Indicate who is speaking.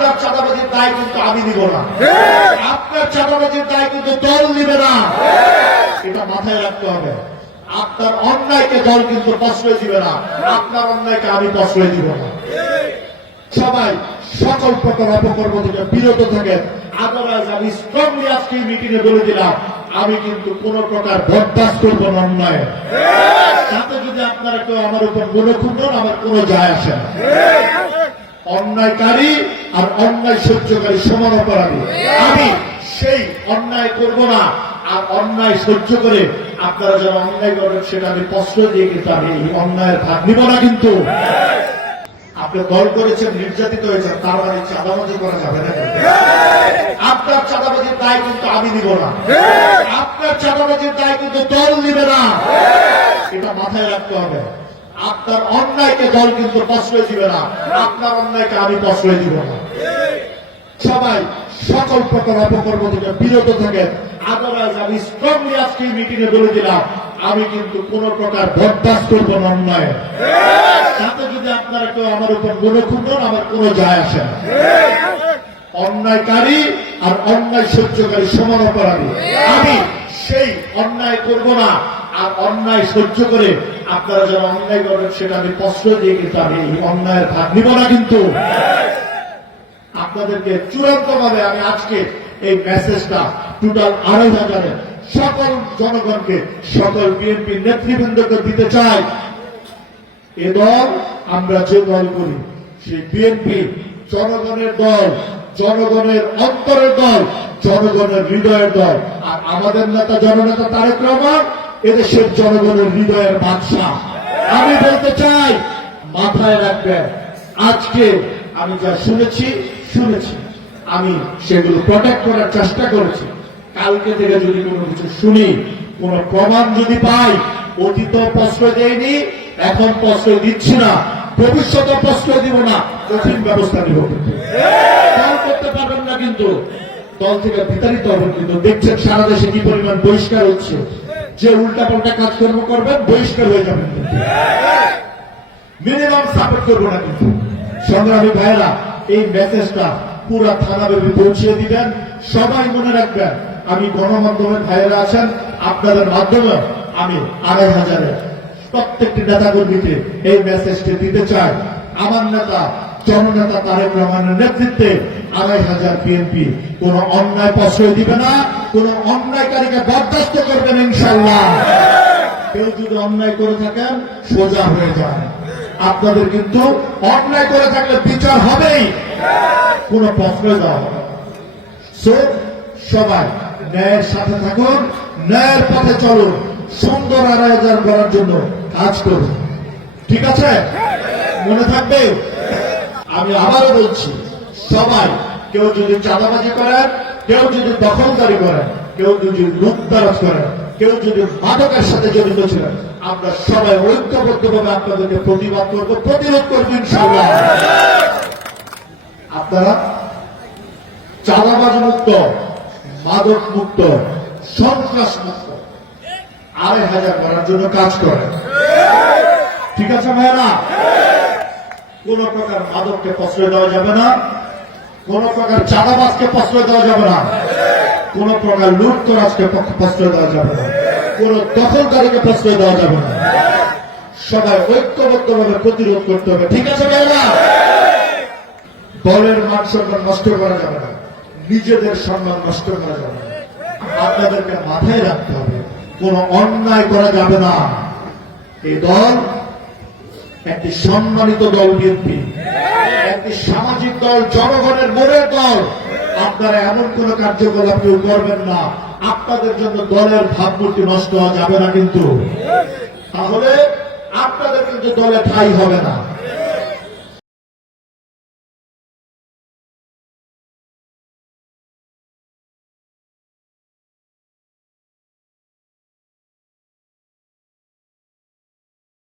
Speaker 1: আপনার চাঁদাবাজির দায় কিন্তু আমি নিব না। আপনার চাঁদাবাজির দায় কিন্তু দল নিবে না। এটা মাথায় রাখতে হবে। আপনার অন্যায়কে দল কিন্তু প্রশ্রয় দিবে না। আপনার অন্যায়কে আমি প্রশ্রয় দিব না। সবাই সকল প্রকার অপকর্ম থেকে বিরত থাকেন আদারওয়াইজ আমি স্ট্রংলি আজকে মিটিং এ বলে দিলাম, আমি কিন্তু কোন প্রকার বরদাস্ত করব না অন্যায়। তাতে যদি আপনারা কেউ আমার উপর মনে খুঁজবেন আমার কোনো যায় আসে না। অন্যায়কারী আর অন্যায় সহ্যকারী সমান অপরাধী। আমি সেই অন্যায় করব না। আর অন্যায় সহ্য করে আপনারা যারা অন্যায় করবেন সেটা আমি প্রশ্রয় দিয়ে কিন্তু আমি অন্যায়ের ভাগ নিব না কিন্তু। আপনি দল করেছেন নির্যাতিত হয়েছেন তার মানে চাঁদাবাজি করা যাবে না। আপনার চাঁদাবাজির দায় কিন্তু আমি নিব না। আপনার চাঁদাবাজির দায় কিন্তু দল নিবে না। এটা মাথায় রাখতে হবে। আপনার অন্যায়কে দল কিন্তু প্রশ্রয় দিবে না। আপনার অন্যায়কে আমি প্রশ্রয় দিব না। সবাই সকল প্রকার অপকর্ম থেকে বিরত থাকেন। আদারওয়াইজ আমি স্ট্রংলি আজকে মিটিং এ আমি কিন্তু কোন প্রকার বরদাস্ত করব না অন্যায়। তাতে যদি আপনারা কেউ আমার উপর মনে খুঁজবেন আমার কোনো যায় আসে না। অন্যায়কারী আর অন্যায় সহ্যকারী সমান অপরাধী। আমি সেই অন্যায় করব না। আর অন্যায় সহ্য করে আপনারা যারা অন্যায় করবেন, সেটা আমি প্রশ্রয় দিয়ে কিন্তু আমি এই অন্যায়ের ভাগ নিব না কিন্তু। আপনাদেরকে চূড়ান্ত ভাবে আমি আজকে এই মেসেজটা টোটাল আড়াই হাজারের সকল জনগণকে, সকল বিএনপি নেতৃবৃন্দকে দিতে চাই। এ দল আমরা যে দল করি, সেই বিএনপি জনগণের দল, জনগণের অন্তরের দল, জনগণের হৃদয়ের দল। আর আমাদের নেতা জননেতা তারেক রহমান এদেশের জনগণের হৃদয়ের বাদশাহ। আমি বলতে চাই, মাথায় রাখবেন, আজকে আমি যা শুনেছি শুনেছি। আমি সেগুলো প্রোটেক্ট করার চেষ্টা করেছি। কালকে থেকে যদি কোনো কিছু শুনি, কোন প্রমাণ যদি পাই অতীত প্রশ্রয় দেয়নি এখন প্রশ্রয় দিচ্ছি না ভবিষ্যতে প্রশ্রয় দিব না, কঠিন ব্যবস্থা নিব। করতে পারবেন না কিন্তু, দল থেকে বিতাড়িত হবেন কিন্তু। দেখছেন সারা দেশে কি পরিমাণ বহিষ্কার হচ্ছে। যে উল্টা পাল্টা কাজকর্ম করবেন, বহিষ্কার হয়ে যাবেন। মিনিমাম সাপোর্ট করব না কিন্তু। সংগ্রামী ভাইরা এই মেসেজটা পুরা থানাব্যাপী পৌঁছিয়ে দিবেন। সবাই মনে রাখবেন, আমি গণমাধ্যমের ভাইয়েরা আছেন, আপনাদের মাধ্যমে আমি আড়াই হাজারে প্রত্যেকটি নেতা কর্মীকে এই মেসেজটি দিতে চাই। আমার নেতা জননেতা তারেক রহমানের নেতৃত্বে আড়াই হাজার বিএনপি কোন অন্যায় প্রশ্রয় দিবে না, কোন অন্যায়কারীকে বরদাস্ত করবেন ইনশাল্লাহ কেউ যদি অন্যায় করে থাকেন, সোজা হয়ে যায় আপনাদের কিন্তু অন্যায় করে থাকলে বিচার হবেই। কোন প্রশ্রয় দেওয়া হবে। সবাই ন্যায়ের সাথে থাকুন, ন্যায়ের পথে চলুন, সুন্দর আড়াই হাজার করার জন্য কাজ করুন। ঠিক আছে? মনে থাকবে? আমি আবারও বলছি, সবাই, কেউ যদি চাঁদাবাজি করেন, কেউ যদি দখলদারি করেন, কেউ যদি লুটতারাজ করেন, কেউ যদি মাদকের সাথে জড়িত ছিলেন, আমরা সবাই ঐক্যবদ্ধভাবে আপনাদেরকে প্রতিবাদ করব, প্রতিরোধ করব ইনশাল্লাহ আপনারা চাঁদাবাজ মুক্ত মাদক মুক্ত সন্ত্রাস মুক্ত আড়াই হাজার করার জন্য কাজ করে ঠিক আছে ভাইরা কোন প্রকার মাদককে প্রশ্রয় দেওয়া যাবে না, কোন প্রকার চাঁদাবাজকে প্রশ্রয় দেওয়া যাবে না, কোন প্রকার লুটতরাজকে প্রশ্রয় দেওয়া যাবে না, কোন দখলদারিকে প্রশ্রয় দেওয়া যাবে না। সবাই ঐক্যবদ্ধভাবে প্রতিরোধ করতে হবে, ঠিক আছে ভাইরা দলের মান সম্মান নষ্ট করা যাবে না, নিজেদের সম্মান নষ্ট করা যাবে না। আপনাদেরকে মাথায় রাখতে হবে, কোন অন্যায় করা যাবে না। এই দল একটি সম্মানিত দল বিএনপি, একটি সামাজিক দল, জনগণের মোড়ের দল। আপনারা এমন কোন কার্যকলাপ কেউ করবেন না। আপনাদের জন্য দলের ভাবমূর্তি নষ্ট হওয়া যাবে না কিন্তু। তাহলে আপনাদের কিন্তু দলে ঠাই হবে না।